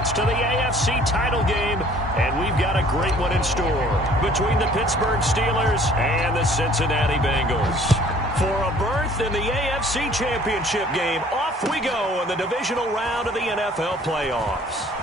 tickets to the AFC title game, and we've got a great one in store between the Pittsburgh Steelers and the Cincinnati Bengals. For a berth in the AFC Championship game, off we go in the divisional round of the NFL playoffs.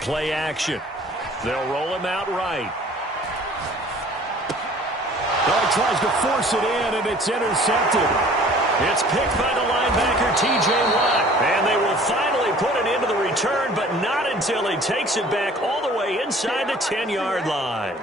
Play action. They'll roll him out right. Oh, he tries to force it in, and it's intercepted. It's picked by the linebacker, T.J. Watt. And they will finally put it into the return, but not until he takes it back all the way inside the 10-yard line.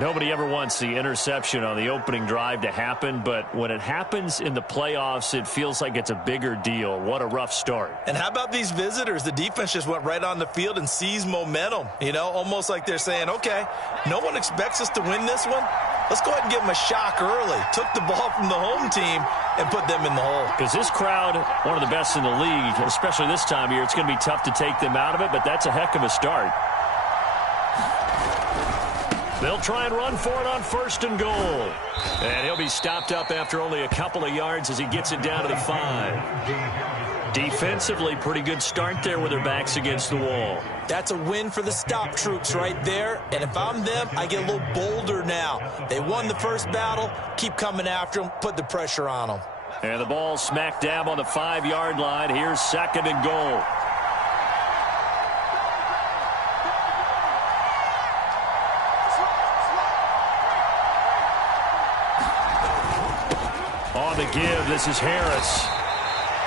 Nobody ever wants the interception on the opening drive to happen, but when it happens in the playoffs, it feels like it's a bigger deal. What a rough start. And how about these visitors? The defense just went right on the field and seized momentum. You know, almost like they're saying, okay, no one expects us to win this one. Let's go ahead and give them a shock early. Took the ball from the home team and put them in the hole. Because this crowd, one of the best in the league, especially this time of year, it's going to be tough to take them out of it, but that's a heck of a start. They'll try and run for it on 1st and goal. And he'll be stopped up after only a couple of yards as he gets it down to the 5. Defensively, pretty good start there with their backs against the wall. That's a win for the stop troops right there. And if I'm them, I get a little bolder now. They won the first battle. Keep coming after them. Put the pressure on them. And the ball smack dab on the 5-yard line. Here's 2nd and goal. On the give, this is Harris.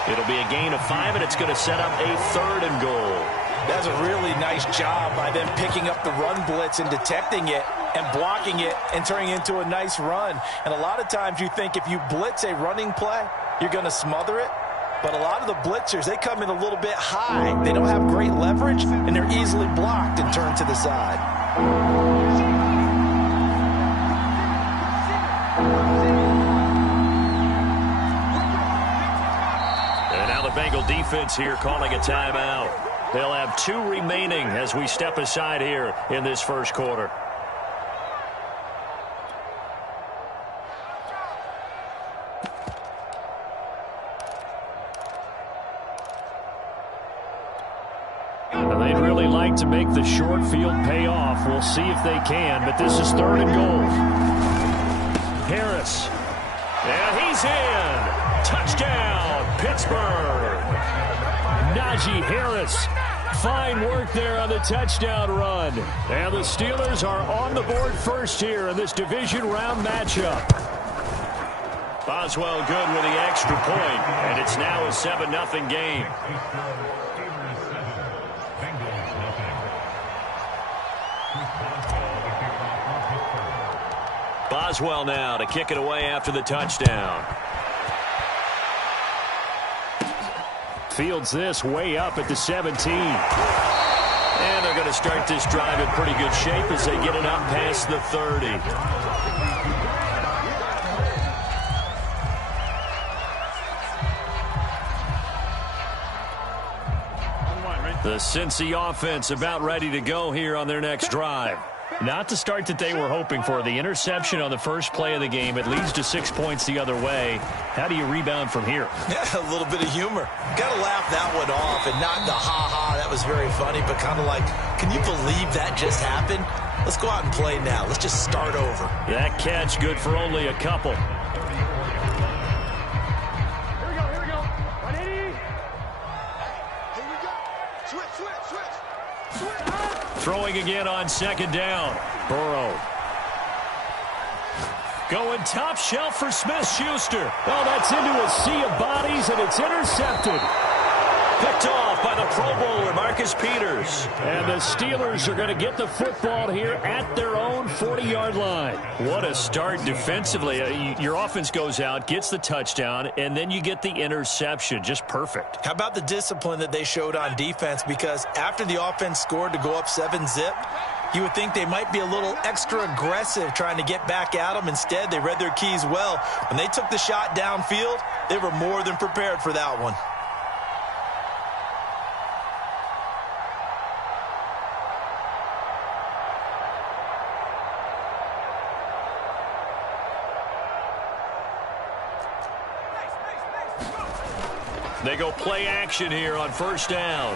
It'll be a gain of 5, and it's going to set up a 3rd and goal. That's a really nice job by them picking up the run blitz and detecting it and blocking it and turning it into a nice run. And a lot of times you think if you blitz a running play, you're going to smother it. But a lot of the blitzers, they come in a little bit high. They don't have great leverage, and they're easily blocked and turned to the side. Bengal defense here calling a timeout. They'll have 2 remaining as we step aside here in this first quarter. And they'd really like to make the short field pay off. We'll see if they can, but this is 3rd and goal. Harris. And he's in. Touchdown, Pittsburgh. Najee Harris. Fine work there on the touchdown run. And the Steelers are on the board first here in this division round matchup. Boswell good with the extra point, and it's now a 7-0 game. Boswell now to kick it away after the touchdown. Fields this way up at the 17. And they're going to start this drive in pretty good shape as they get it up past the 30. The Cincy offense about ready to go here on their next drive. Not the start that they were hoping for. The interception on the first play of the game. It leads to 6 points the other way. How do you rebound from here? Yeah, a little bit of humor. Got to laugh that one off and not the ha-ha. That was very funny, but kind of like, can you believe that just happened? Let's go out and play now. Let's just start over. That catch good for only a couple. Throwing again on 2nd down. Burrow. Going top shelf for Smith-Schuster. Oh, that's into a sea of bodies, and it's intercepted. Picked off by the Pro Bowler, Marcus Peters. And the Steelers are going to get the football here at their own 40-yard line. What a start defensively. Your offense goes out, gets the touchdown, and then you get the interception. Just perfect. How about the discipline that they showed on defense? Because after the offense scored to go up 7-zip, you would think they might be a little extra aggressive trying to get back at them. Instead, they read their keys well. When they took the shot downfield, they were more than prepared for that one. They go play action here on first down.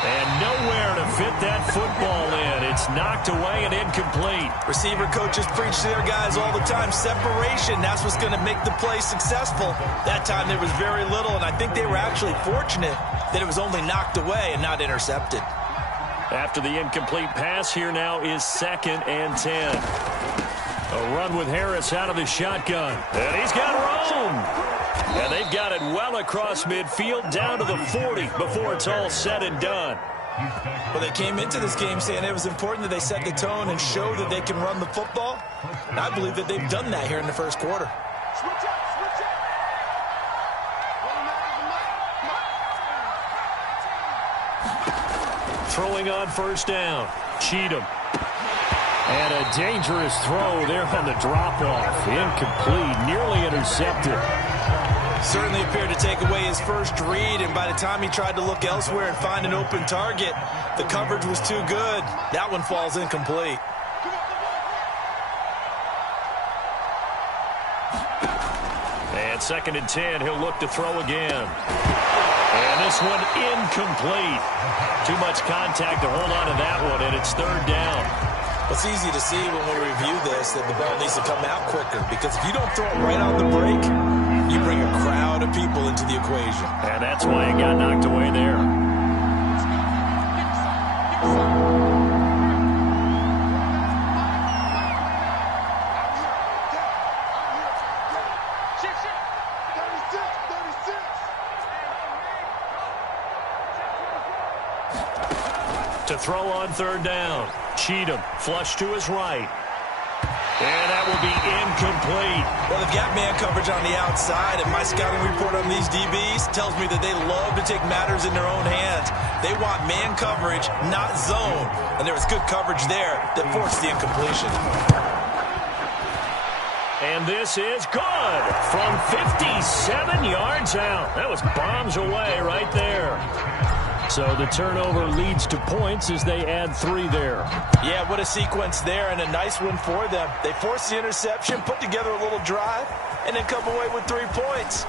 And nowhere to fit that football in. It's knocked away and incomplete. Receiver coaches preach to their guys all the time. Separation, that's what's going to make the play successful. That time there was very little, and I think they were actually fortunate that it was only knocked away and not intercepted. After the incomplete pass, here now is 2nd and 10. A run with Harris out of the shotgun. And he's got room. And they've got it well across midfield down to the 40 before it's all said and done. Well, they came into this game saying it was important that they set the tone and show that they can run the football. And I believe that they've done that here in the first quarter. Throwing on first down. Cheatham. And a dangerous throw there on the drop-off. Incomplete, nearly intercepted. Certainly appeared to take away his first read, and by the time he tried to look elsewhere and find an open target, the coverage was too good. That one falls incomplete. And 2nd and 10, he'll look to throw again. And this one incomplete. Too much contact to hold on to that one, and it's 3rd down. It's easy to see when we review this that the ball needs to come out quicker, because if you don't throw it right on the break, you bring a crowd of people into the equation. And that's why it got knocked away there. To throw on 3rd down. Cheatham, flush to his right. And that will be incomplete. Well, they've got man coverage on the outside, and my scouting report on these DBs tells me that they love to take matters in their own hands. They want man coverage, not zone. And there was good coverage there that forced the incompletion. And this is good from 57 yards out. That was bombs away right there. So the turnover leads to points as they add 3 there. Yeah, what a sequence there, and a nice one for them. They forced the interception, put together a little drive, and then come away with 3 points.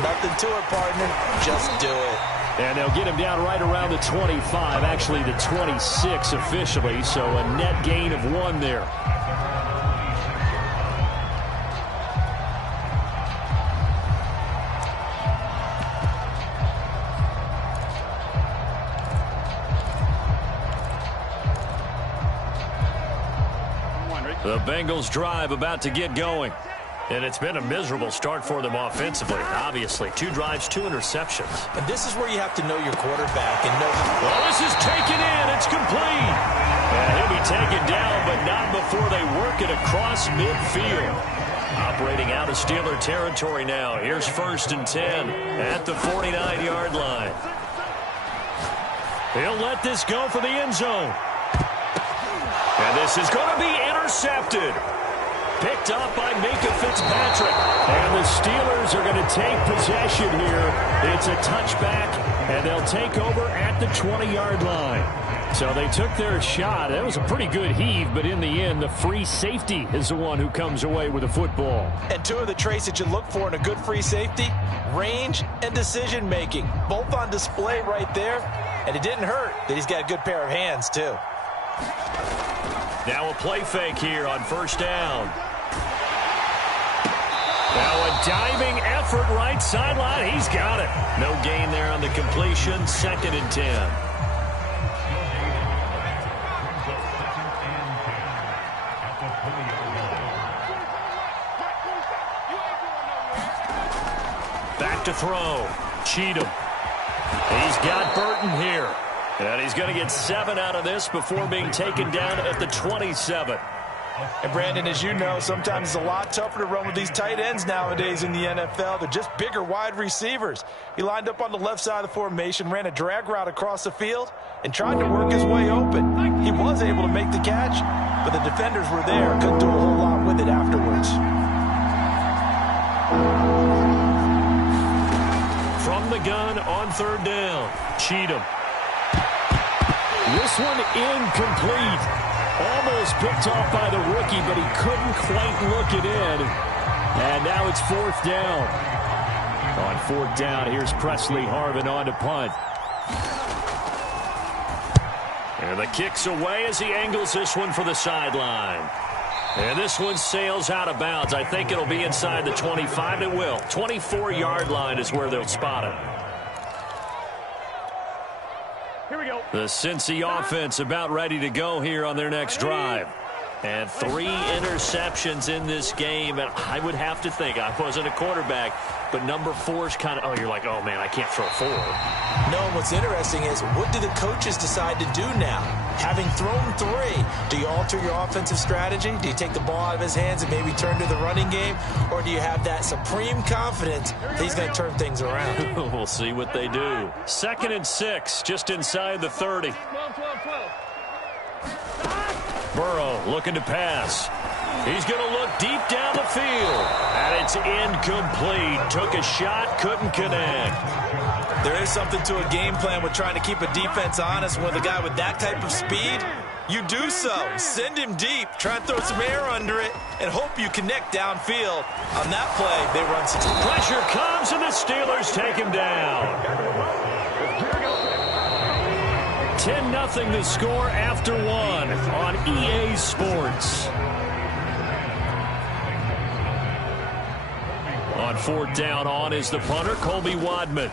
Nothing to it, partner. Just do it. And they'll get him down right around the 25, actually the 26 officially, so a net gain of 1 there. The Bengals drive about to get going. And it's been a miserable start for them offensively, obviously. 2 drives, 2 interceptions. And this is where you have to know your quarterback and know how... Well, this is taken in. It's complete. And he'll be taken down, but not before they work it across midfield. Operating out of Steeler territory now. Here's 1st and 10 at the 49-yard line. He'll let this go for the end zone. And this is going to be intercepted. Picked up by Minka Fitzpatrick. And the Steelers are going to take possession here. It's a touchback, and they'll take over at the 20-yard line. So they took their shot. That was a pretty good heave, but in the end, the free safety is the one who comes away with the football. And 2 of the traits that you look for in a good free safety, range and decision-making. Both on display right there. And it didn't hurt that he's got a good pair of hands, too. Now a play fake here on 1st down. Now a diving effort right sideline. He's got it. No gain there on the completion. 2nd and 10. Back to throw. Cheatham He's got Burton here. And he's going to get 7 out of this before being taken down at the 27. And Brandon, as you know, sometimes it's a lot tougher to run with these tight ends nowadays in the NFL. They're just bigger wide receivers. He lined up on the left side of the formation, ran a drag route across the field, and tried to work his way open. He was able to make the catch, but the defenders were there. Couldn't do a whole lot with it afterwards. From the gun on 3rd down, Cheatham. This one incomplete. Almost picked off by the rookie, but he couldn't quite look it in. And now it's 4th down. On 4th down, here's Presley Harvin on to punt. And the kick's away as he angles this one for the sideline. And this one sails out of bounds. I think it'll be inside the 25. It will. 24-yard line is where they'll spot it. Here we go. The Cincy offense about ready to go here on their next drive. And 3 interceptions in this game. And I would have to think, I wasn't a quarterback, but number 4's kind of, you're like, oh, man, I can't throw 4. No, what's interesting is what do the coaches decide to do now? Having thrown 3, do you alter your offensive strategy? Do you take the ball out of his hands and maybe turn to the running game? Or do you have that supreme confidence that he's going to turn things around? We'll see what they do. 2nd and 6, just inside the 30. Burrow looking to pass. He's going to look deep down the field. And it's incomplete. Took a shot, couldn't connect. There is something to a game plan with trying to keep a defense honest. With a guy with that type of speed, you do so. Send him deep, try and throw some air under it, and hope you connect downfield. On that play, they run 6. Pressure comes, and the Steelers take him down. 10-0 the score after 1 on EA Sports. On 4th down, on is the punter, Colby Wadman.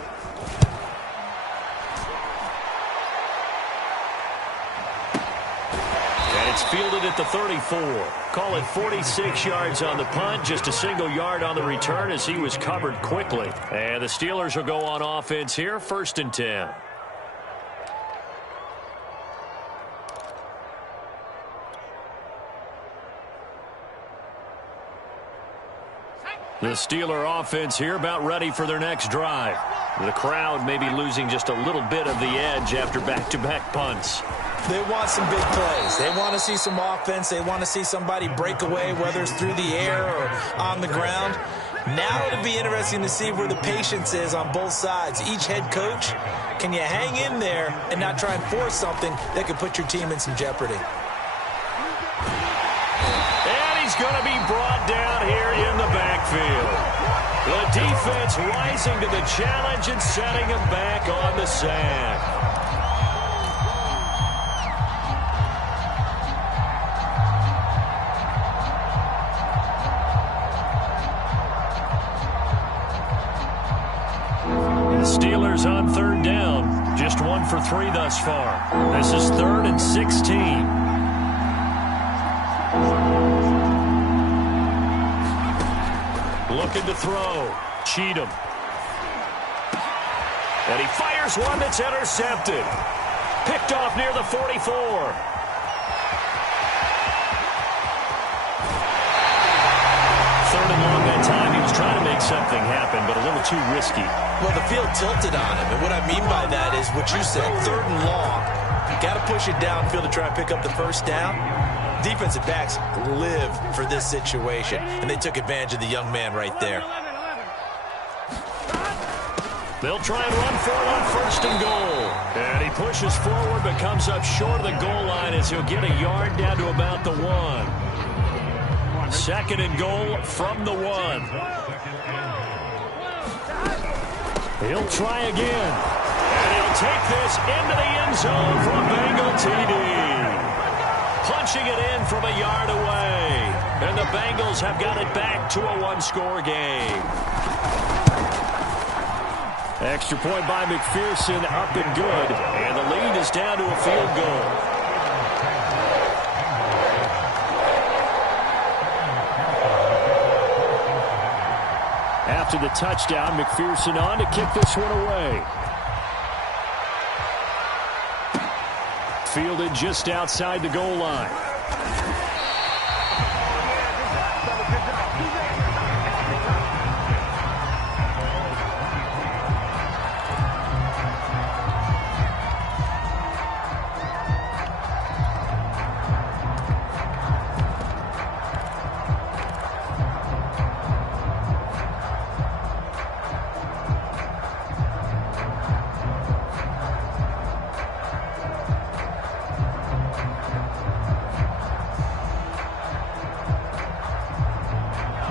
And it's fielded at the 34. Call it 46 yards on the punt, just a single yard on the return as he was covered quickly. And the Steelers will go on offense here, 1st and 10. The Steeler offense here about ready for their next drive. The crowd may be losing just a little bit of the edge after back-to-back punts. They want some big plays. They want to see some offense. They want to see somebody break away, whether it's through the air or on the ground. Now it'll be interesting to see where the patience is on both sides. Each head coach, can you hang in there and not try and force something that could put your team in some jeopardy? He's going to be brought down here in the backfield. The defense rising to the challenge and setting him back on the sack. The Steelers on 3rd down. Just 1 for 3 thus far. This is 3rd and 16. Looking to throw. Cheatham. And he fires one that's intercepted. Picked off near the 44. 3rd and long that time. He was trying to make something happen, but a little too risky. Well, the field tilted on him. And what I mean by that is what you said. 3rd and long. Got to push it downfield to try and pick up the 1st down. Defensive backs live for this situation, and they took advantage of the young man right there. They'll try and run for it on 1st and goal. And he pushes forward but comes up short of the goal line as he'll get a yard down to about the 1. 2nd and goal from the 1. He'll try again. And he'll take this into the end zone for a Bengal TD. Punching it in from a yard away. And the Bengals have got it back to a 1-score game. Extra point by McPherson, up and good. And the lead is down to a field goal. After the touchdown, McPherson on to kick this one away. fielded just outside the goal line.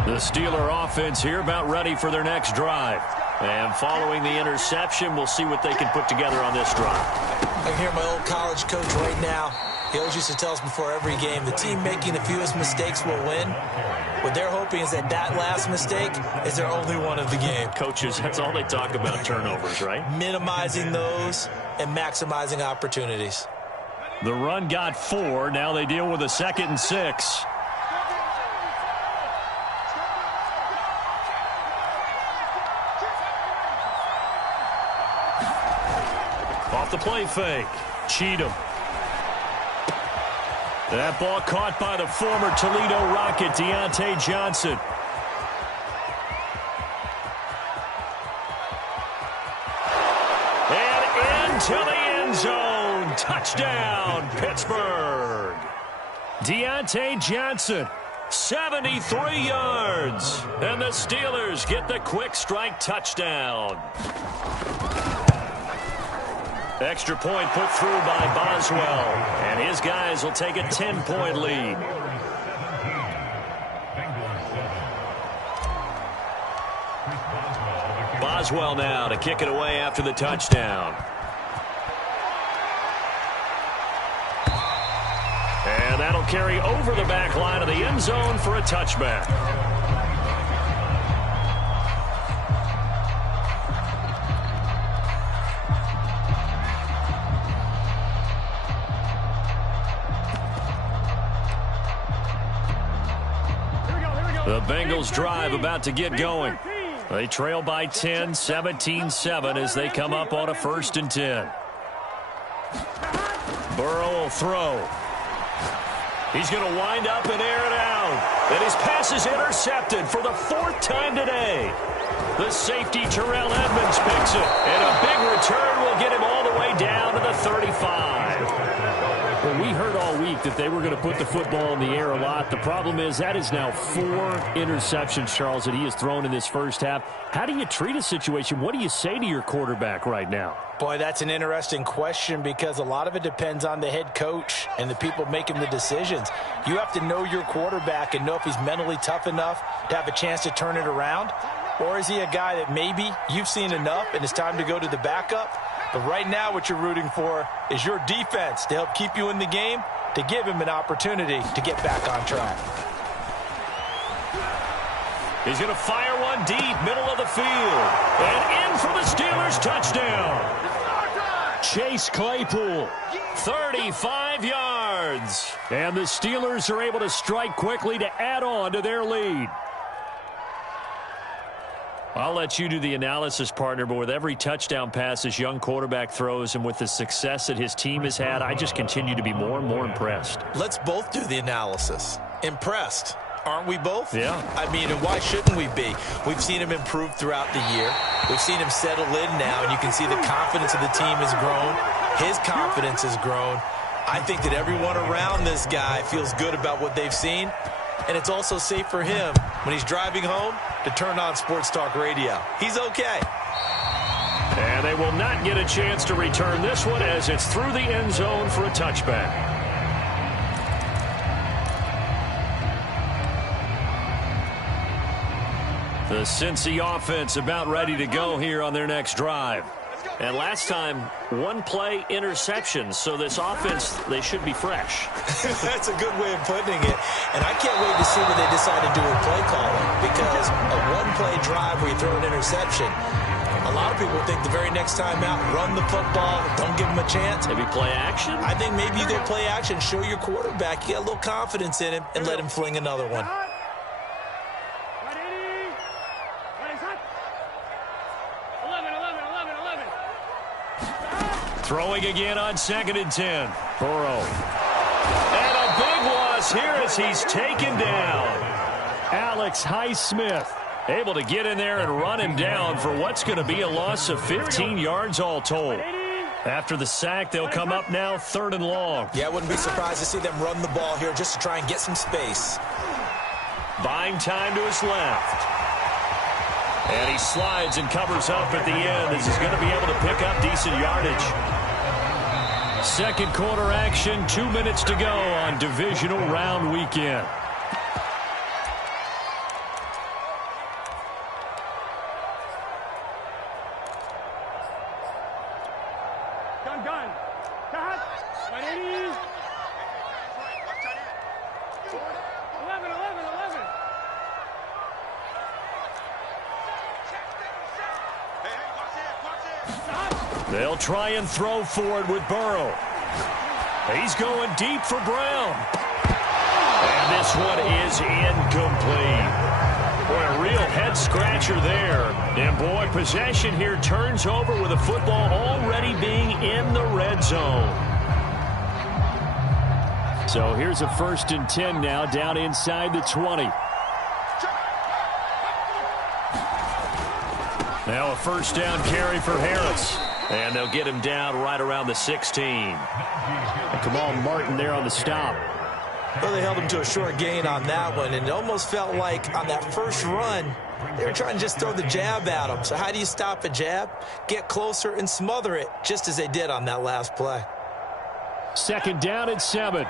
The Steeler offense here about ready for their next drive. And following the interception, we'll see what they can put together on this drive. I can hear my old college coach right now. He always used to tell us before every game, the team making the fewest mistakes will win. What they're hoping is that last mistake is their only one of the game. Coaches, that's all they talk about, turnovers, right? Minimizing those and maximizing opportunities. The run got 4. Now they deal with a 2nd and 6. Off the play fake. Cheatham. That ball caught by the former Toledo Rocket, Deontay Johnson. And into the end zone. Touchdown, Pittsburgh. Deontay Johnson, 73 yards. And the Steelers get the quick strike touchdown. Extra point put through by Boswell. And his guys will take a 10-point lead. Boswell now to kick it away after the touchdown. And that'll carry over the back line of the end zone for a touchback. The Bengals drive about to get going. They trail by 10, 17-7 as they come up on a 1st and 10. Burrow will throw. He's going to wind up and air it out. And his pass is intercepted for the 4th time today. The safety, Terrell Edmonds, picks it. And a big return will get him all the way down to the 35. Well, we heard all week that they were going to put the football in the air a lot. The problem is that is now 4 interceptions, Charles, that he has thrown in this first half. How do you treat a situation? What do you say to your quarterback right now? Boy, that's an interesting question because a lot of it depends on the head coach and the people making the decisions. You have to know your quarterback and know if he's mentally tough enough to have a chance to turn it around. Or is he a guy that maybe you've seen enough and it's time to go to the backup? But right now what you're rooting for is your defense to help keep you in the game, to give him an opportunity to get back on track. He's going to fire one deep, middle of the field. And in for the Steelers touchdown. Chase Claypool, 35 yards. And the Steelers are able to strike quickly to add on to their lead. I'll let you do the analysis, partner, but with every touchdown pass this young quarterback throws and with the success that his team has had, I just continue to be more and more impressed. Let's both do the analysis. Impressed. Aren't we both? Yeah. I mean, and why shouldn't we be? We've seen him improve throughout the year. We've seen him settle in now, and you can see the confidence of the team has grown. His confidence has grown. I think that everyone around this guy feels good about what they've seen, and it's also safe for him when he's driving home to turn on Sports Talk Radio. He's okay. And they will not get a chance to return this one as it's through the end zone for a touchback. The Cincy offense about ready to go here on their next drive. And last time, 1-play interception. So this offense, they should be fresh. That's a good way of putting it. And I can't wait to see what they decide to do with play calling. Because a 1-play drive where you throw an interception, a lot of people think the very next time out, run the football, don't give them a chance. Maybe play action? I think maybe you go play action, show your quarterback, you got a little confidence in him, and let him fling another one. Throwing again on 2nd and 10. Burrow. And a big loss here as he's taken down. Alex Highsmith able to get in there and run him down for what's going to be a loss of 15 yards all told. After the sack, they'll come up now 3rd and long. Yeah, I wouldn't be surprised to see them run the ball here just to try and get some space. Buying time to his left. And he slides and covers up at the end as he's going to be able to pick up decent yardage. Second quarter action, 2 minutes to go on divisional round weekend. Gun. Cut. 180. 11. They'll try and throw for it with Burrow. He's going deep for Brown. And this one is incomplete. Boy, a real head-scratcher there. And, boy, possession here turns over with the football already being in the red zone. So here's a 1st and 10 now down inside the 20. Now a 1st down carry for Harris. And they'll get him down right around the 16. And Kamal Martin there on the stop. Well, they held him to a short gain on that one, and it almost felt like on that first run, they were trying to just throw the jab at him. So how do you stop a jab? Get closer and smother it, just as they did on that last play. 2nd down and 7.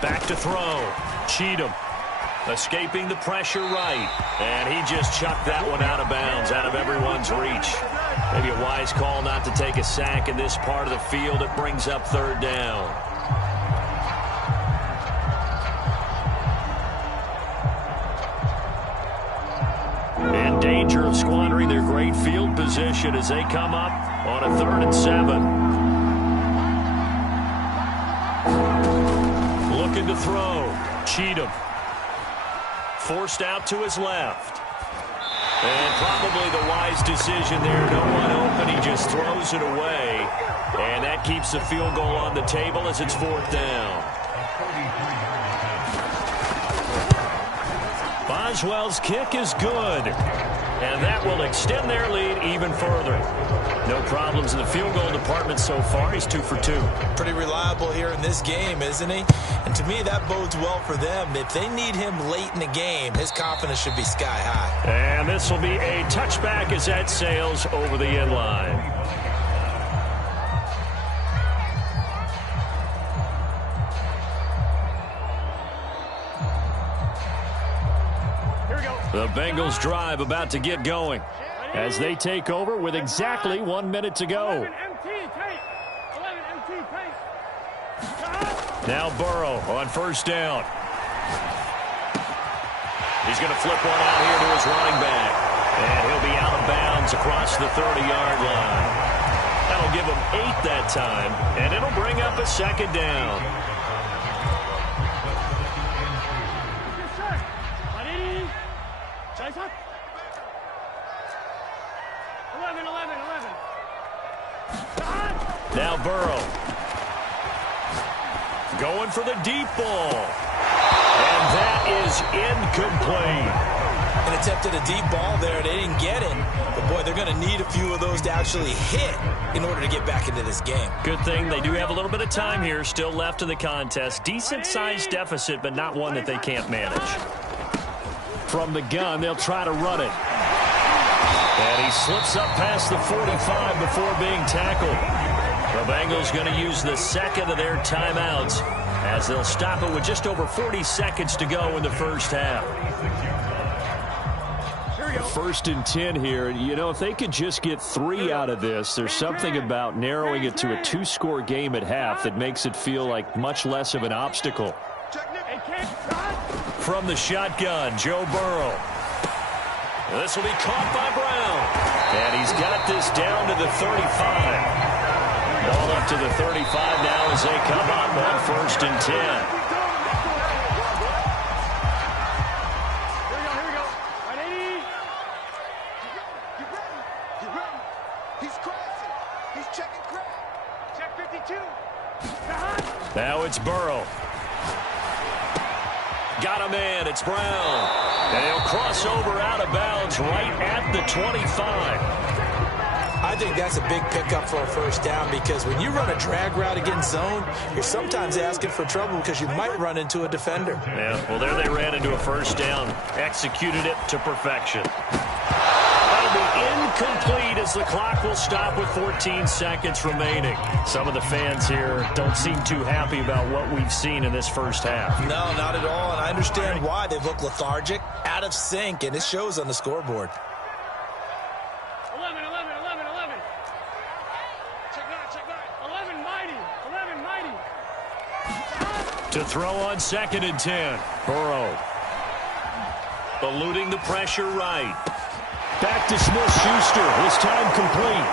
Back to throw. Cheatham escaping the pressure right. And he just chucked that one out of bounds, out of everyone's reach. Maybe a wise call not to take a sack in this part of the field. It brings up 3rd down. In danger of squandering their great field position as they come up on a 3rd and 7. Looking to throw. Cheatham. Forced out to his left. And probably the wise decision there. No one open. He just throws it away. And that keeps the field goal on the table as it's 4th down. Boswell's kick is good. And that will extend their lead even further. No problems in the field goal department so far. He's 2 for 2. Pretty reliable here in this game, isn't he? And to me, that bodes well for them. If they need him late in the game, his confidence should be sky high. And this will be a touchback as that sails over the end line. The Bengals drive about to get going as they take over with exactly 1 minute to go. Now Burrow on 1st down. He's going to flip one out here to his running back. And he'll be out of bounds across the 30-yard line. That'll give him 8 that time, and it'll bring up a 2nd down. Now Burrow. Going for the deep ball. And that is incomplete. An attempt at a deep ball there. They didn't get it. But, boy, they're going to need a few of those to actually hit in order to get back into this game. Good thing they do have a little bit of time here still left in the contest. Decent-sized deficit, but not one that they can't manage. From the gun, they'll try to run it. And he slips up past the 45 before being tackled. The Bengals going to use the 2nd of their timeouts as they'll stop it with just over 40 seconds to go in the first half. 1st and 10 here. You know, if they could just get 3 out of this, there's something about narrowing it to a 2-score game at half that makes it feel like much less of an obstacle. from the shotgun, Joe Burrow. This will be caught by Brown. And he's got this down to the 35. Ball up to the 35 now as they come up on 1st and 10. Here we go. Right, 80. Get ready. He's crashing. He's checking crack. Check 52. Now it's Burrow. Got a man. It's Brown. And he'll cross over out of bounds right at the 25. I think that's a big pickup for a first down because when you run a drag route against zone, you're sometimes asking for trouble because you might run into a defender. Yeah, well, there they ran into a first down. Executed it to perfection. That'll be incomplete as the clock will stop with 14 seconds remaining. Some of the fans here don't seem too happy about what we've seen in this first half. No, not at all, and I understand why. They look lethargic, out of sync, and it shows on the scoreboard. 11. Check line. 11 mighty. To throw on 2nd and 10. Burrow. Eluding the pressure right. Back to Smith-Schuster. His time complete.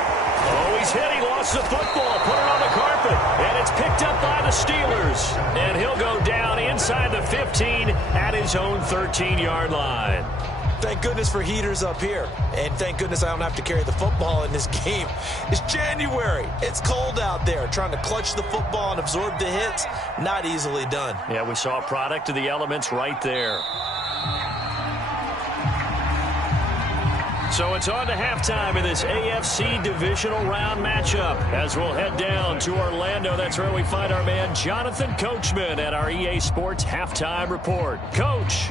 Oh, he's hit. He lost the football. Put it on the carpet. And it's picked up by the Steelers. And he'll go down inside the 15 at his own 13-yard line. Thank goodness for heaters up here. And thank goodness I don't have to carry the football in this game. It's January. It's cold out there. Trying to clutch the football and absorb the hits, not easily done. Yeah, we saw a product of the elements right there. So it's on to halftime in this AFC divisional round matchup. As we'll head down to Orlando, that's where we find our man Jonathan Coachman at our EA Sports Halftime Report. Coach.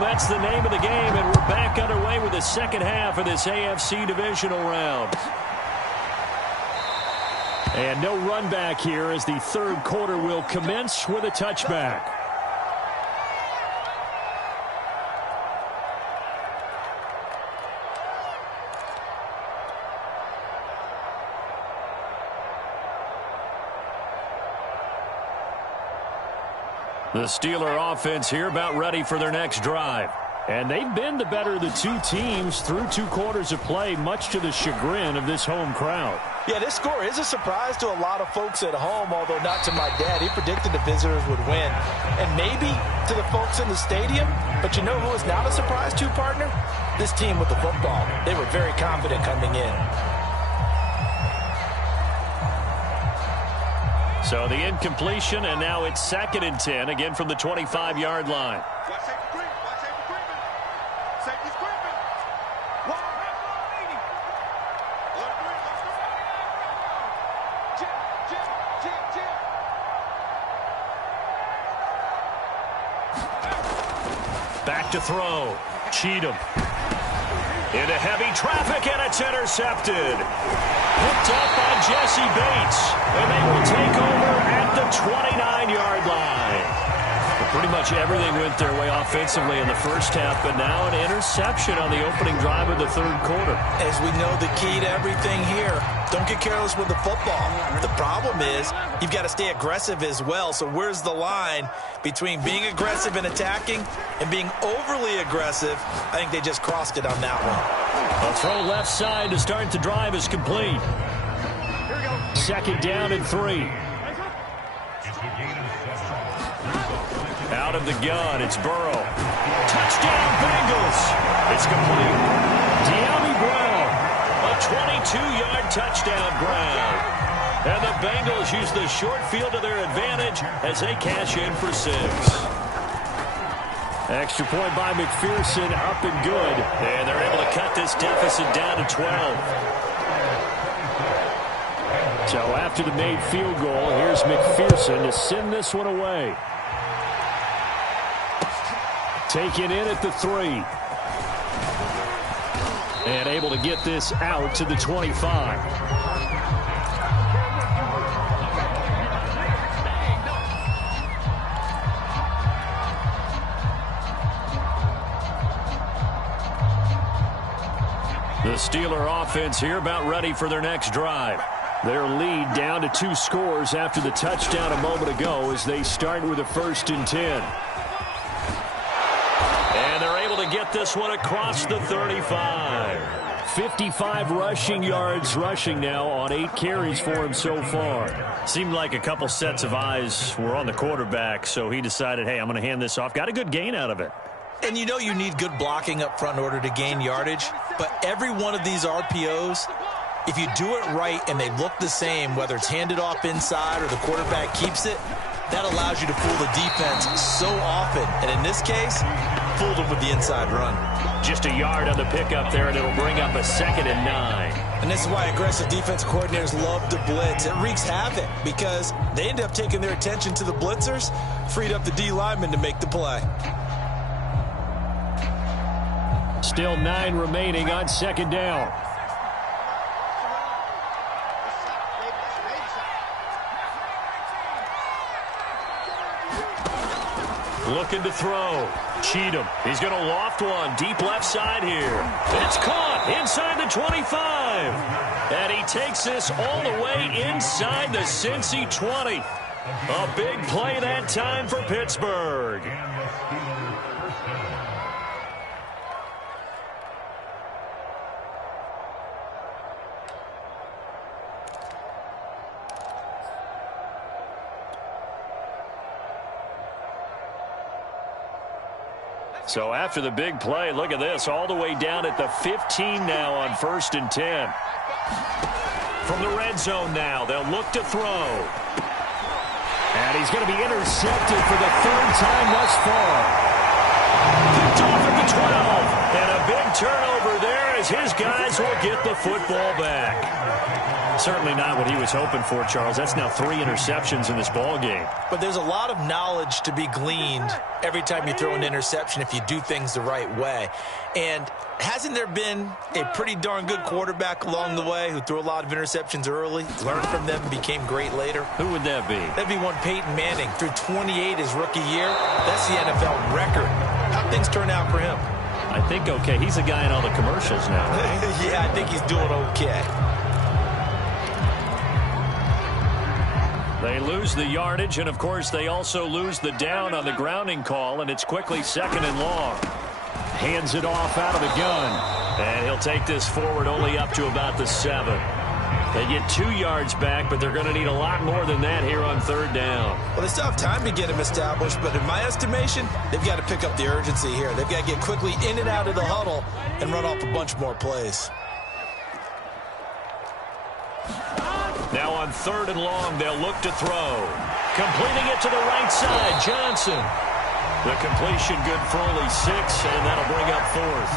That's the name of the game, and we're back underway with the second half of this AFC divisional round. And no run back here as the third quarter will commence with a touchback. The Steeler offense here about ready for their next drive. And they've been the better of the two teams through 2 quarters of play, much to the chagrin of this home crowd. Yeah, this score is a surprise to a lot of folks at home, although not to my dad. He predicted the visitors would win. And maybe to the folks in the stadium. But you know who is not a surprise to, partner? This team with the football. They were very confident coming in. So the incompletion, and now it's 2nd and 10, again from the 25-yard line. Safety's creeping. Back to throw. Cheatham. Into heavy traffic, and it's intercepted. Picked up by Jesse Bates. And they will take over at the 29-yard line. Pretty much everything went their way offensively in the first half, but now an interception on the opening drive of the third quarter. As we know, the key to everything here, don't get careless with the football. The problem is you've got to stay aggressive as well. So where's the line between being aggressive and attacking and being overly aggressive? I think they just crossed it on that one. A throw left side to start the drive is complete. 2nd down and 3. Out of the gun, it's Burrow. Touchdown, Bengals. It's complete. De'Ami Brown, a 22-yard touchdown ground. And the Bengals use the short field to their advantage as they cash in for 6. Extra point by McPherson, up and good. And they're able to cut this deficit down to 12. So after the made field goal, here's McPherson to send this one away. Taken in at the 3. And able to get this out to the 25. The Steeler offense here about ready for their next drive. Their lead down to 2 scores after the touchdown a moment ago as they start with a 1st and 10. And they're able to get this one across the 35. 55 rushing yards rushing now on 8 carries for him so far. Seemed like a couple sets of eyes were on the quarterback, so he decided, hey, I'm going to hand this off. Got a good gain out of it. And you know you need good blocking up front in order to gain yardage, but every one of these RPOs, if you do it right and they look the same, whether it's handed off inside or the quarterback keeps it, that allows you to fool the defense so often. And in this case, fooled them with the inside run. Just a yard on the pickup there, and it'll bring up a 2nd and 9. And this is why aggressive defense coordinators love to blitz. It wreaks havoc because they end up taking their attention to the blitzers, freed up the D lineman to make the play. Still 9 remaining on 2nd down. Looking to throw. Cheatham. He's going to loft one deep left side here. It's caught inside the 25. And he takes this all the way inside the Cincy 20. A big play that time for Pittsburgh. So after the big play, look at this, all the way down at the 15 now on 1st and 10. From the red zone now, they'll look to throw. And he's going to be intercepted for the 3rd time thus far. Picked off at the 12. And a big turnover there as his guys will get the football back. Certainly not what he was hoping for, Charles. That's now 3 interceptions in this ball game. But there's a lot of knowledge to be gleaned every time you throw an interception if you do things the right way. And hasn't there been a pretty darn good quarterback along the way who threw a lot of interceptions early, learned from them, became great later? Who would that be? That'd be one Peyton Manning. Threw 28 his rookie year. That's the NFL record. How'd things turn out for him? I think okay. He's a guy in all the commercials now, right? Yeah, I think he's doing okay. They lose the yardage, and, of course, they also lose the down on the grounding call, and it's quickly 2nd and long. Hands it off out of the gun. And he'll take this forward only up to about the 7. They get 2 yards back, but they're going to need a lot more than that here on 3rd down. Well, they still have time to get him established, but in my estimation, they've got to pick up the urgency here. They've got to get quickly in and out of the huddle and run off a bunch more plays. Now on 3rd and long, they'll look to throw. Completing it to the right side, Johnson. The completion good for only 6, and that'll bring up 4th.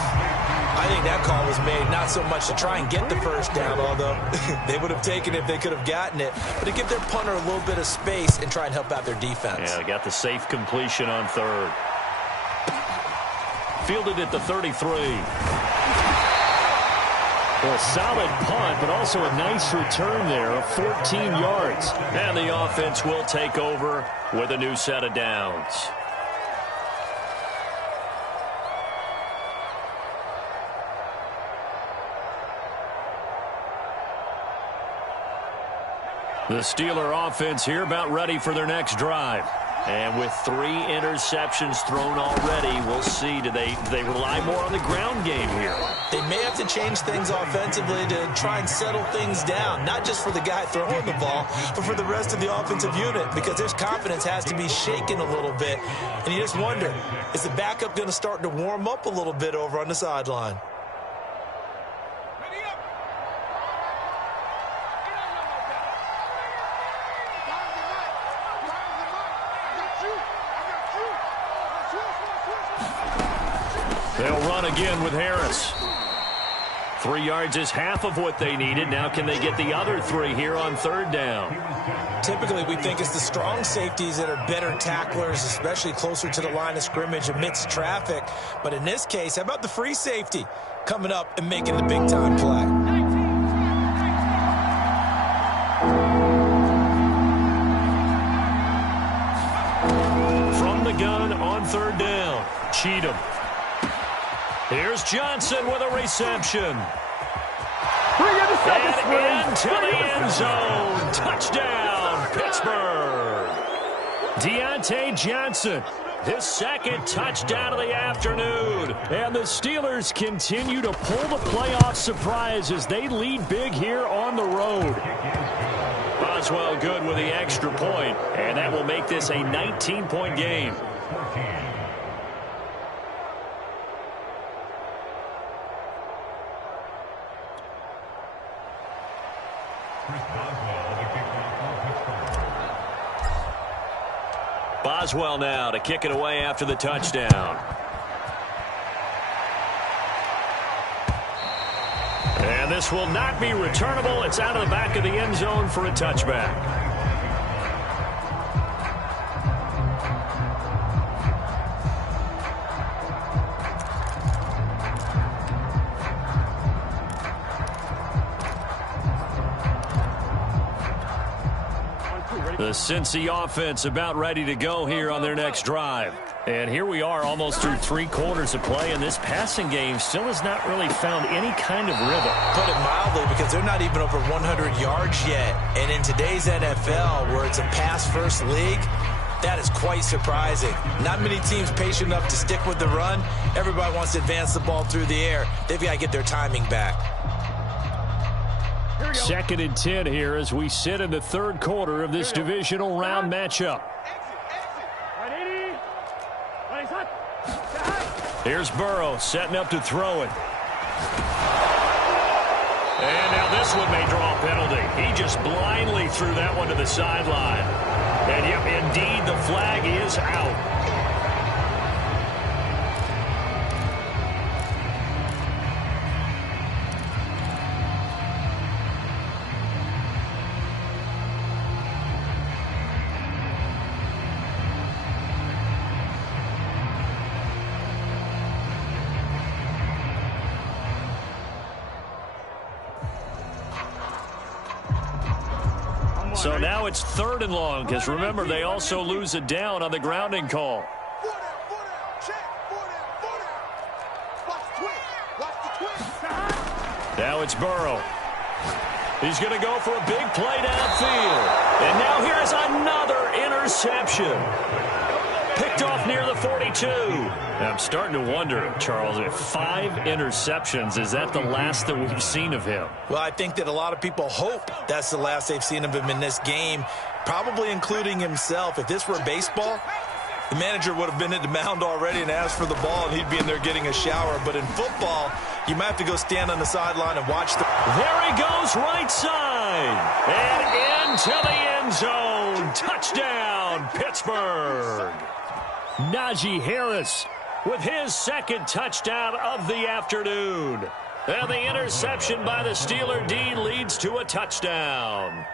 I think that call was made not so much to try and get the 1st down, although they would have taken it if they could have gotten it, but to give their punter a little bit of space and try and help out their defense. Yeah, they got the safe completion on 3rd. Fielded at the 33. Well, solid punt, but also a nice return there of 14 yards. And the offense will take over with a new set of downs. The Steeler offense here about ready for their next drive. And with 3 interceptions thrown already, we'll see. Do they rely more on the ground game here? They may have to change things offensively to try and settle things down, not just for the guy throwing the ball, but for the rest of the offensive unit, because their confidence has to be shaken a little bit. And you just wonder, is the backup going to start to warm up a little bit over on the sideline? They'll run again with Harris. 3 yards is half of what they needed. Now can they get the other 3 here on 3rd down? Typically, we think it's the strong safeties that are better tacklers, especially closer to the line of scrimmage amidst traffic. But in this case, how about the free safety coming up and making the big-time play? From the gun on 3rd down, Cheatham. Here's Johnson with a reception. And into the end zone. Touchdown, Pittsburgh. Deontay Johnson, his second touchdown of the afternoon. And the Steelers continue to pull the playoff surprise as they lead big here on the road. Boswell good with the extra point, and that will make this a 19-point game. Boswell now to kick it away after the touchdown. And this will not be returnable. It's out of the back of the end zone for a touchback. The Cincy offense about ready to go here on their next drive. And here we are almost through 3 quarters of play, and this passing game still has not really found any kind of rhythm. Put it mildly, because they're not even over 100 yards yet. And in today's NFL, where it's a pass-first league, that is quite surprising. Not many teams patient enough to stick with the run. Everybody wants to advance the ball through the air. They've got to get their timing back. 2nd and 10 here as we sit in the 3rd quarter of this divisional round matchup. Here's Burrow setting up to throw it. And now this one may draw a penalty. He just blindly threw that one to the sideline. And yep, indeed, the flag is out. So now it's 3rd and long, because remember, they also lose a down on the grounding call. Now it's Burrow. He's going to go for a big play downfield. And now here is another interception. Picked off near the 42. I'm starting to wonder, Charles, if 5 interceptions, is that the last that we've seen of him? Well, I think that a lot of people hope that's the last they've seen of him in this game, probably including himself. If this were baseball, the manager would have been at the mound already and asked for the ball, and he'd be in there getting a shower. But in football, you might have to go stand on the sideline and watch the... There he goes, right side. And into the end zone. Touchdown, Pittsburgh. Najee Harris with his 2nd touchdown of the afternoon. And the interception by the Steeler D leads to a touchdown.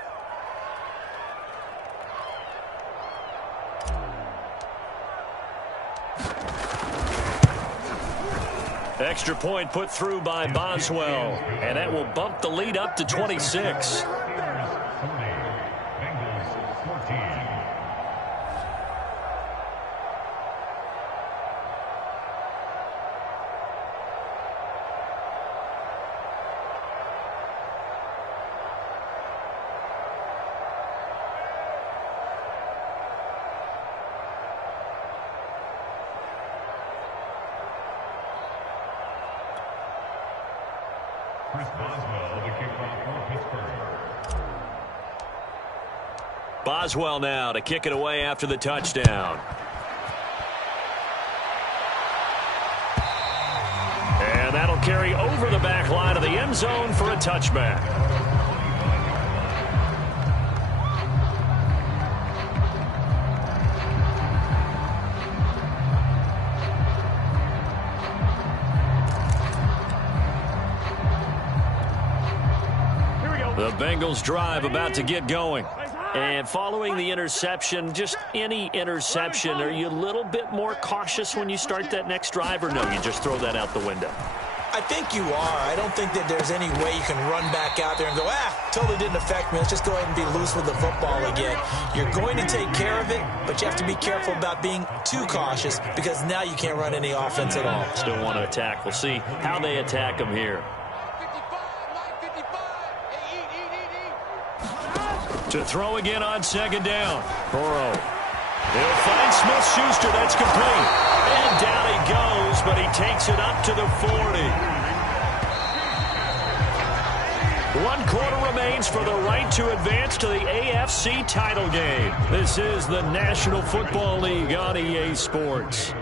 Extra point put through by Boswell, and that will bump the lead up to 26. Boswell now to kick it away after the touchdown. And that'll carry over the back line of the end zone for a touchback. The Bengals drive about to get going. And following the interception, just any interception, are you a little bit more cautious when you start that next drive, or no, you just throw that out the window? I think you are. I don't think that there's any way you can run back out there and go, totally didn't affect me. Let's just go ahead and be loose with the football again. You're going to take care of it, but you have to be careful about being too cautious, because now you can't run any offense at all. Still want to attack. We'll see how they attack them here. 55, 955. To throw again on second down. Burrow. He'll find Smith-Schuster. That's complete. And down he goes, but he takes it up to the 40. 1 quarter remains for the right to advance to the AFC title game. This is the National Football League on EA Sports.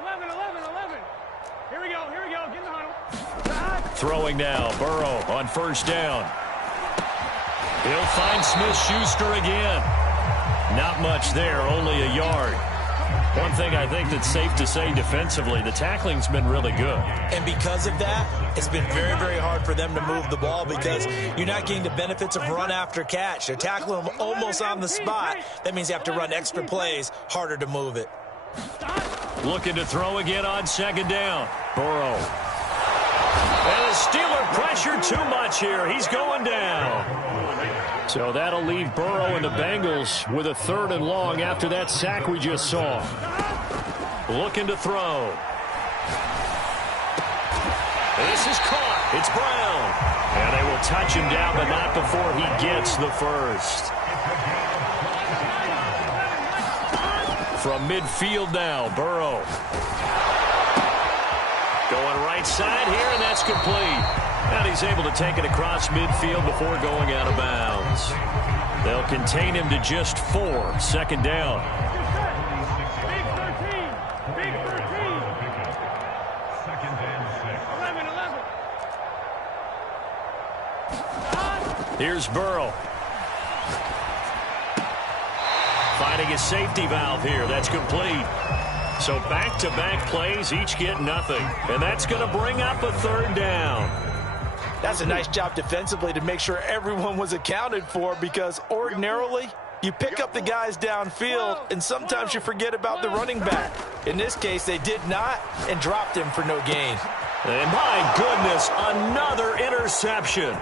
11. Here we go. Get in the huddle. Throwing now. Burrow on first down. He'll find Smith-Schuster again. Not much there, only a yard. One thing I think that's safe to say defensively, the tackling's been really good. And because of that, it's been very, very hard for them to move the ball because you're not getting the benefits of run after catch. They're tackling them almost on the spot. That means you have to run extra plays, harder to move it. Looking to throw again on second down. Burrow. And the Steeler pressure too much here. He's going down. So that'll leave Burrow and the Bengals with a 3rd and long after that sack we just saw. Looking to throw. This is caught. It's Brown. And they will touch him down, but not before he gets the first. From midfield now, Burrow. Going right side here, and that's complete. And he's able to take it across midfield before going out of bounds. They'll contain him to just 4. Second down. Big 13. 11. Here's Burrow. Finding a safety valve here. That's complete. So back-to-back plays, each get nothing. And that's going to bring up a 3rd down. That's a nice job defensively to make sure everyone was accounted for because ordinarily you pick up the guys downfield and sometimes you forget about the running back. In this case, they did not and dropped him for no gain. And my goodness, another interception.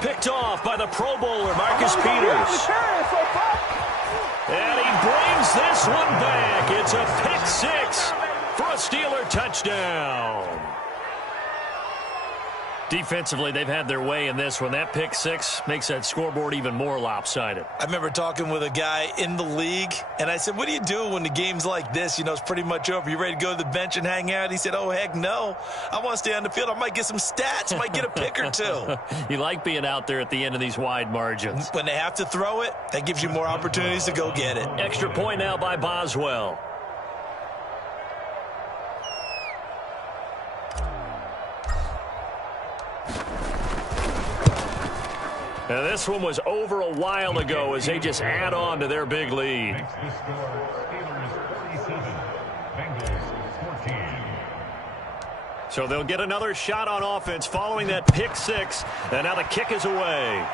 Picked off by the Pro Bowler, Marcus Peters. And he brings this one back. It's a pick 6 for a Steeler touchdown. Defensively, they've had their way in this one. That pick 6 makes that scoreboard even more lopsided. I remember talking with a guy in the league, and I said, what do you do when the game's like this? You know, it's pretty much over. You ready to go to the bench and hang out? He said, oh, heck no. I want to stay on the field. I might get some stats. Might get a pick or 2. You like being out there at the end of these wide margins. When they have to throw it, that gives you more opportunities to go get it. Extra point now by Boswell. Now this one was over a while ago as they just add on to their big lead. So they'll get another shot on offense following that pick 6. And now the kick is away.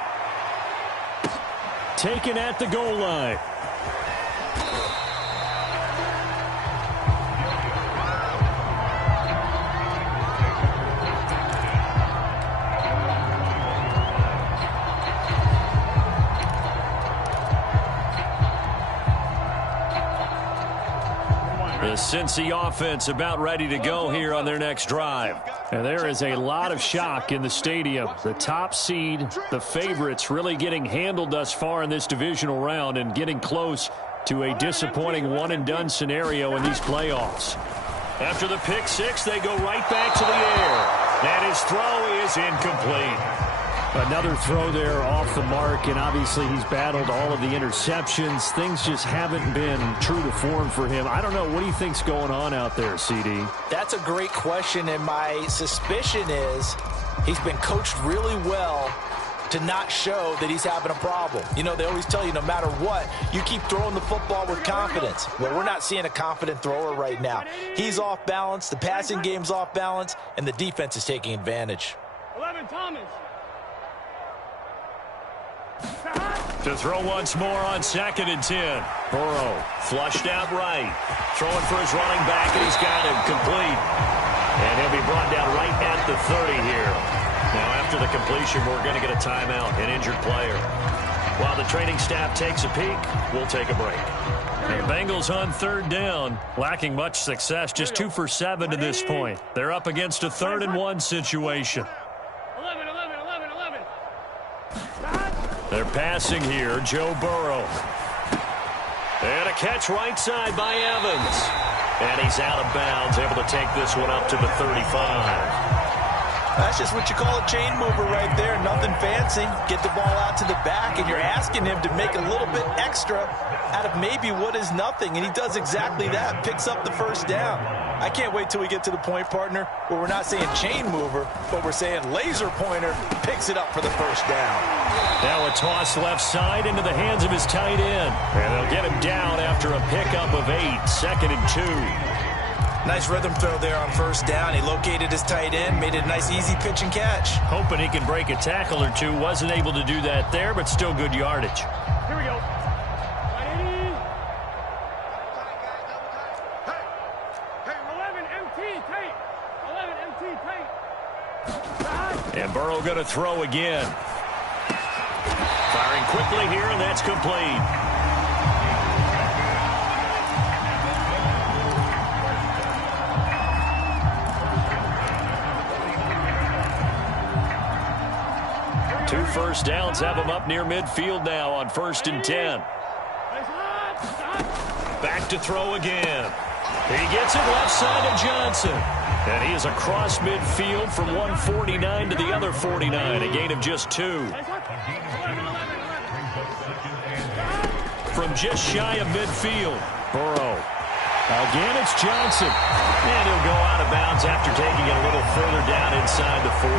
Taken at the goal line. The Cincy offense about ready to go here on their next drive. And there is a lot of shock in the stadium. The top seed, the favorites, really getting handled thus far in this divisional round and getting close to a disappointing one-and-done scenario in these playoffs. After the pick 6, they go right back to the air. And his throw is incomplete. Another throw there off the mark, and obviously he's battled all of the interceptions. Things just haven't been true to form for him. I don't know. What do you think's going on out there, CD? That's a great question, and my suspicion is he's been coached really well to not show that he's having a problem. You know, they always tell you no matter what, you keep throwing the football with confidence. Well, we're not seeing a confident thrower right now. He's off balance, the passing game's off balance, and the defense is taking advantage. 11, Thomas. To throw once more on 2nd and 10. Burrow flushed out right. Throwing for his running back, and he's got him complete. And he'll be brought down right at the 30 here. Now, after the completion, we're going to get a timeout, an injured player. While the training staff takes a peek, we'll take a break. The Bengals on 3rd down, lacking much success, just 2 for 7 to this point. They're up against a 3rd and 1 situation. 11. They're passing here. Joe Burrow. And a catch right side by Evans. And he's out of bounds, able to take this one up to the 35. That's just what you call a chain mover right there. Nothing fancy. Get the ball out to the back, and you're asking him to make a little bit extra out of maybe what is nothing, and he does exactly that, picks up the first down. I can't wait till we get to the point, partner, where we're not saying chain mover, but we're saying laser pointer, picks it up for the first down. Now a toss left side into the hands of his tight end. And they'll get him down after a pickup of 8, 2nd and 2. Nice rhythm throw there on first down. He located his tight end, made it a nice easy pitch and catch. Hoping he can break a tackle or two. Wasn't able to do that there, but still good yardage. Here we go. Hey, 11 MT tape. 11 MT tape. And Burrow going to throw again. Firing quickly here, and that's complete. Two first downs have him up near midfield now on 1st and 10. Back to throw again. He gets it left side to Johnson. And he is across midfield from 149 to the other 49, a gain of just 2. From just shy of midfield, Burrow. Again, it's Johnson. And he'll go out of bounds after taking it a little further down inside the 40.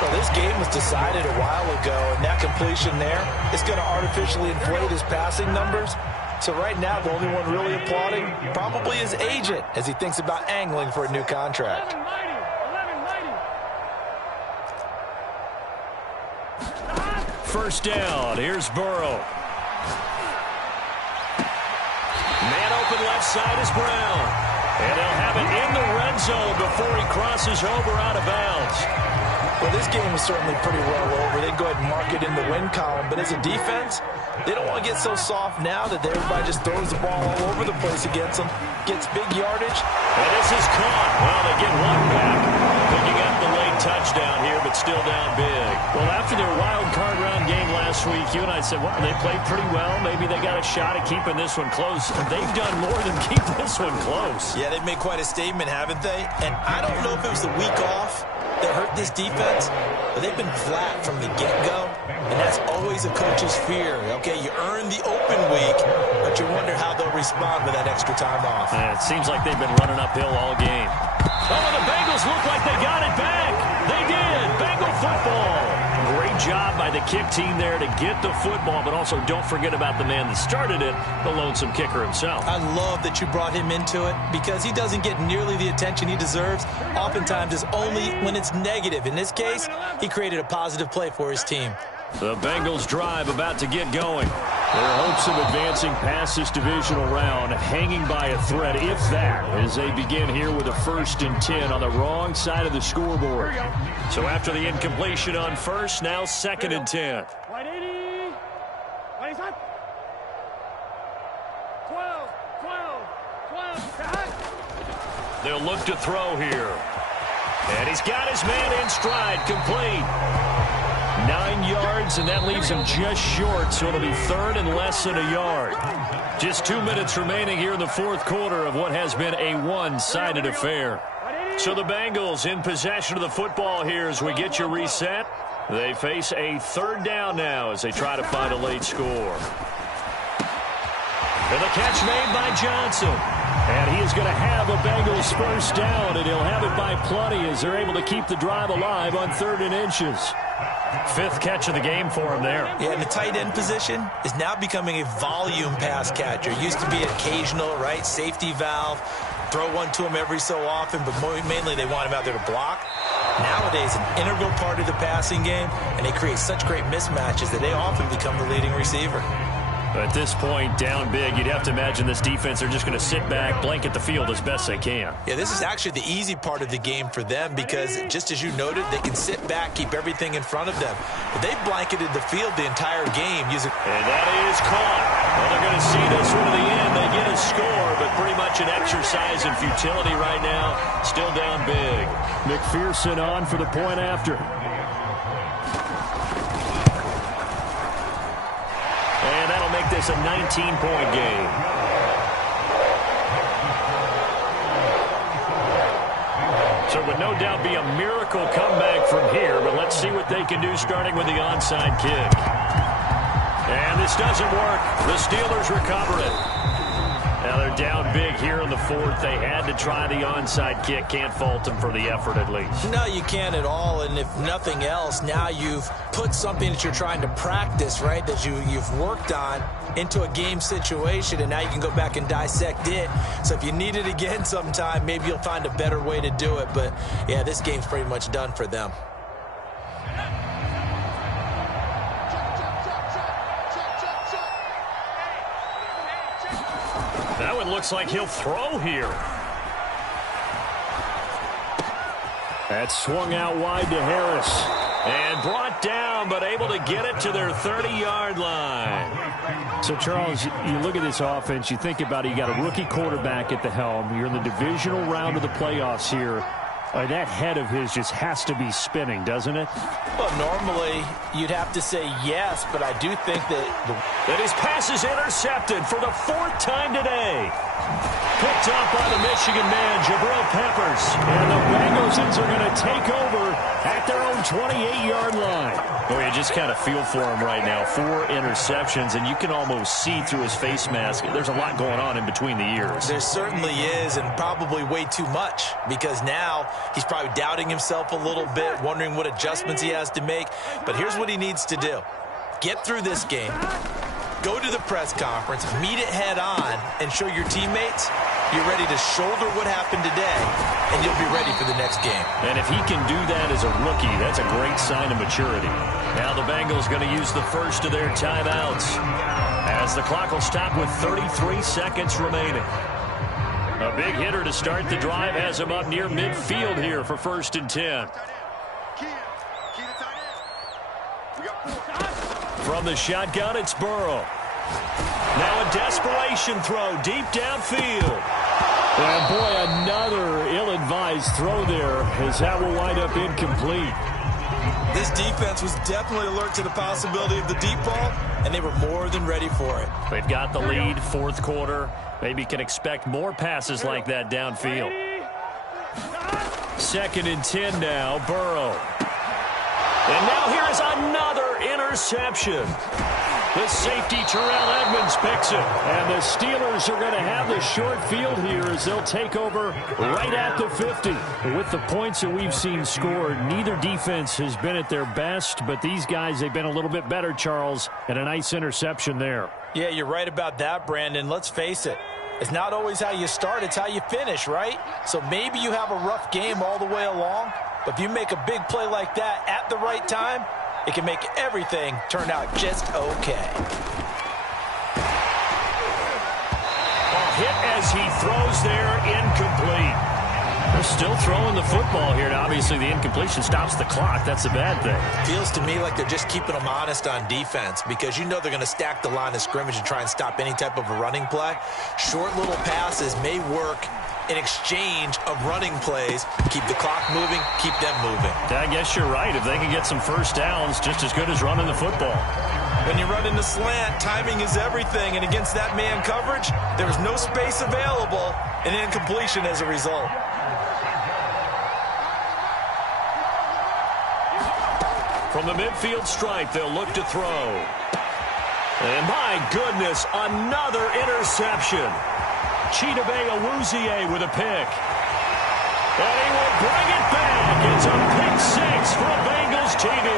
Well, this game was decided a while ago, and that completion there is going to artificially inflate his passing numbers. So right now, the only one really applauding probably his agent as he thinks about angling for a new contract. 11 mighty. First down, here's Burrow. Man open left side is Brown. And they'll have it in the red zone before he crosses over out of bounds. Well, this game is certainly pretty well over. They go ahead and mark it in the win column. But as a defense, they don't want to get so soft now that everybody just throws the ball all over the place against them, gets big yardage. And this is caught. Well, they get one back. Picking up the late touchdown here, but still down big. Well, after their wild card round game last week, you and I said, well, they played pretty well. Maybe they got a shot at keeping this one close. They've done more than keep this one close. Yeah, they've made quite a statement, haven't they? And I don't know if it was the week off that hurt this defense, but they've been flat from the get-go, and that's always a coach's fear. Okay, you earn the open week, but you wonder how they'll respond with that extra time off. It seems like they've been running uphill all game. Oh, and the Bengals look like they got it back. They did. Bengal football. Great job by the kick team there to get the football, but also don't forget about the man that started it, the lonesome kicker himself. I love that you brought him into it because he doesn't get nearly the attention he deserves. Oftentimes it's only when it's negative. In this case, he created a positive play for his team. The Bengals drive about to get going. Their hopes of advancing past this divisional round hanging by a thread, if that, as they begin here with a 1st and 10 on the wrong side of the scoreboard. So after the incompletion on first, now 2nd and 10. White 80. White hot. 12. They'll look to throw here. And he's got his man in stride, complete. 9 yards, and that leaves him just short, so it'll be 3rd and less than a yard. Just 2 minutes remaining here in the 4th quarter of what has been a one-sided affair. So the Bengals in possession of the football here as we get you reset. They face a 3rd down now as they try to find a late score. And the catch made by Johnson. And he is going to have a Bengals first down, and he'll have it by plenty as they're able to keep the drive alive on 3rd and inches. 5th catch of the game for him there. Yeah, and the tight end position is now becoming a volume pass catcher. Used to be occasional, right? Safety valve. Throw one to him every so often, but mainly they want him out there to block. Nowadays, an integral part of the passing game, and they create such great mismatches that they often become the leading receiver. At this point, down big, you'd have to imagine this defense are just going to sit back, blanket the field as best they can. Yeah, this is actually the easy part of the game for them because, just as you noted, they can sit back, keep everything in front of them. But they've blanketed the field the entire game using... And that is caught. Well, they're going to see this one to the end. They get a score, but pretty much an exercise in futility right now. Still down big. McPherson on for the point after. this a 19-point game. So it would no doubt be a miracle comeback from here, but let's see what they can do starting with the onside kick. And this doesn't work. The Steelers recover it. Now they're down big here in the fourth. They had to try the onside kick. Can't fault them for the effort at least. No, you can't at all. And if nothing else, now you've put something that you're trying to practice, right, that you've worked on into a game situation, and now you can go back and dissect it. So if you need it again sometime, maybe you'll find a better way to do it. But, yeah, this game's pretty much done for them. That one looks like he'll throw here. That swung out wide to Harris. And brought down, but able to get it to their 30-yard line. So, Charles, you look at this offense, you think about it, you got a rookie quarterback at the helm. You're in the divisional round of the playoffs here. That head of his just has to be spinning, doesn't it? Well, normally you'd have to say yes, but I do think that his pass is intercepted for the fourth time today. Picked up by the Michigan man, Jabril Peppers. And the Bengals are going to take over at their own 28-yard line. Boy, you just kind of feel for him right now. 4 interceptions, and you can almost see through his face mask. There's a lot going on in between the ears. There certainly is, and probably way too much, because now he's probably doubting himself a little bit, wondering what adjustments he has to make. But here's what he needs to do. Get through this game. Go to the press conference, meet it head on, and show your teammates you're ready to shoulder what happened today, and you'll be ready for the next game. And if he can do that as a rookie, that's a great sign of maturity. Now the Bengals going to use the first of their timeouts, as the clock will stop with 33 seconds remaining. A big hitter to start the drive has him up near midfield here for 1st and 10. From the shotgun, it's Burrow. Now a desperation throw deep downfield. And boy, another ill-advised throw there, as that will wind up incomplete. This defense was definitely alert to the possibility of the deep ball, and they were more than ready for it. They've got the lead, 4th quarter. Maybe can expect more passes like that downfield. 2nd and 10 now, Burrow. And now here is another interception. The safety, Terrell Edmonds, picks it. And the Steelers are going to have the short field here as they'll take over right at the 50. With the points that we've seen scored, neither defense has been at their best, but these guys, they've been a little bit better, Charles, and a nice interception there. Yeah, you're right about that, Brandon. Let's face it. It's not always how you start, it's how you finish, right? So maybe you have a rough game all the way along, but if you make a big play like that at the right time, it can make everything turn out just okay. A hit as he throws there, incomplete. They're still throwing the football here, and obviously the incompletion stops the clock. That's a bad thing. Feels to me like they're just keeping them honest on defense, because you know they're going to stack the line of scrimmage and try and stop any type of a running play. Short little passes may work in exchange of running plays. Keep the clock moving, keep them moving. I guess you're right. If they can get some first downs, just as good as running the football. When you run into slant, timing is everything, and against that man coverage, there's no space available, and incompletion as a result. From the midfield stripe, they'll look to throw. And my goodness, another interception. Chidobe Awuzie with a pick. And he will bring it back. It's a pick 6 for Bengals TV.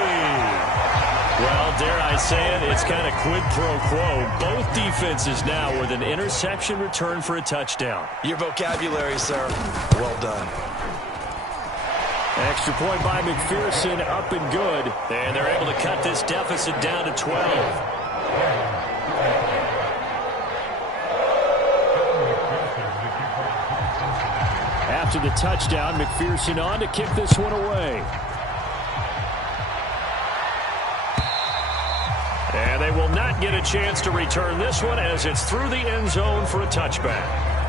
Well, dare I say it, it's kind of quid pro quo. Both defenses now with an interception return for a touchdown. Your vocabulary, sir. Well done. Extra point by McPherson, up and good. And they're able to cut this deficit down to 12. After the touchdown, McPherson on to kick this one away. And they will not get a chance to return this one as it's through the end zone for a touchback.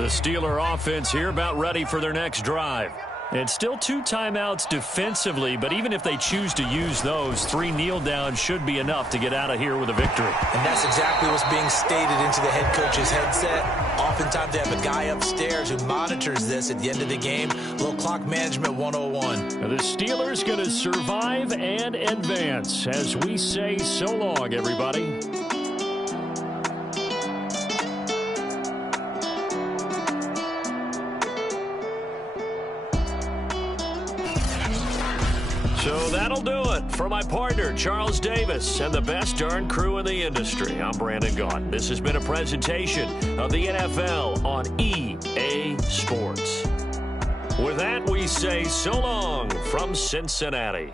The Steeler offense here about ready for their next drive. It's still 2 timeouts defensively, but even if they choose to use those, 3 kneel downs should be enough to get out of here with a victory. And that's exactly what's being stated into the head coach's headset. Oftentimes they have a guy upstairs who monitors this at the end of the game. A little clock management 101. The Steelers going to survive and advance as we say so long, everybody. So that'll do it for my partner, Charles Davis, and the best darn crew in the industry. I'm Brandon Gaudin. This has been a presentation of the NFL on EA Sports. With that, we say so long from Cincinnati.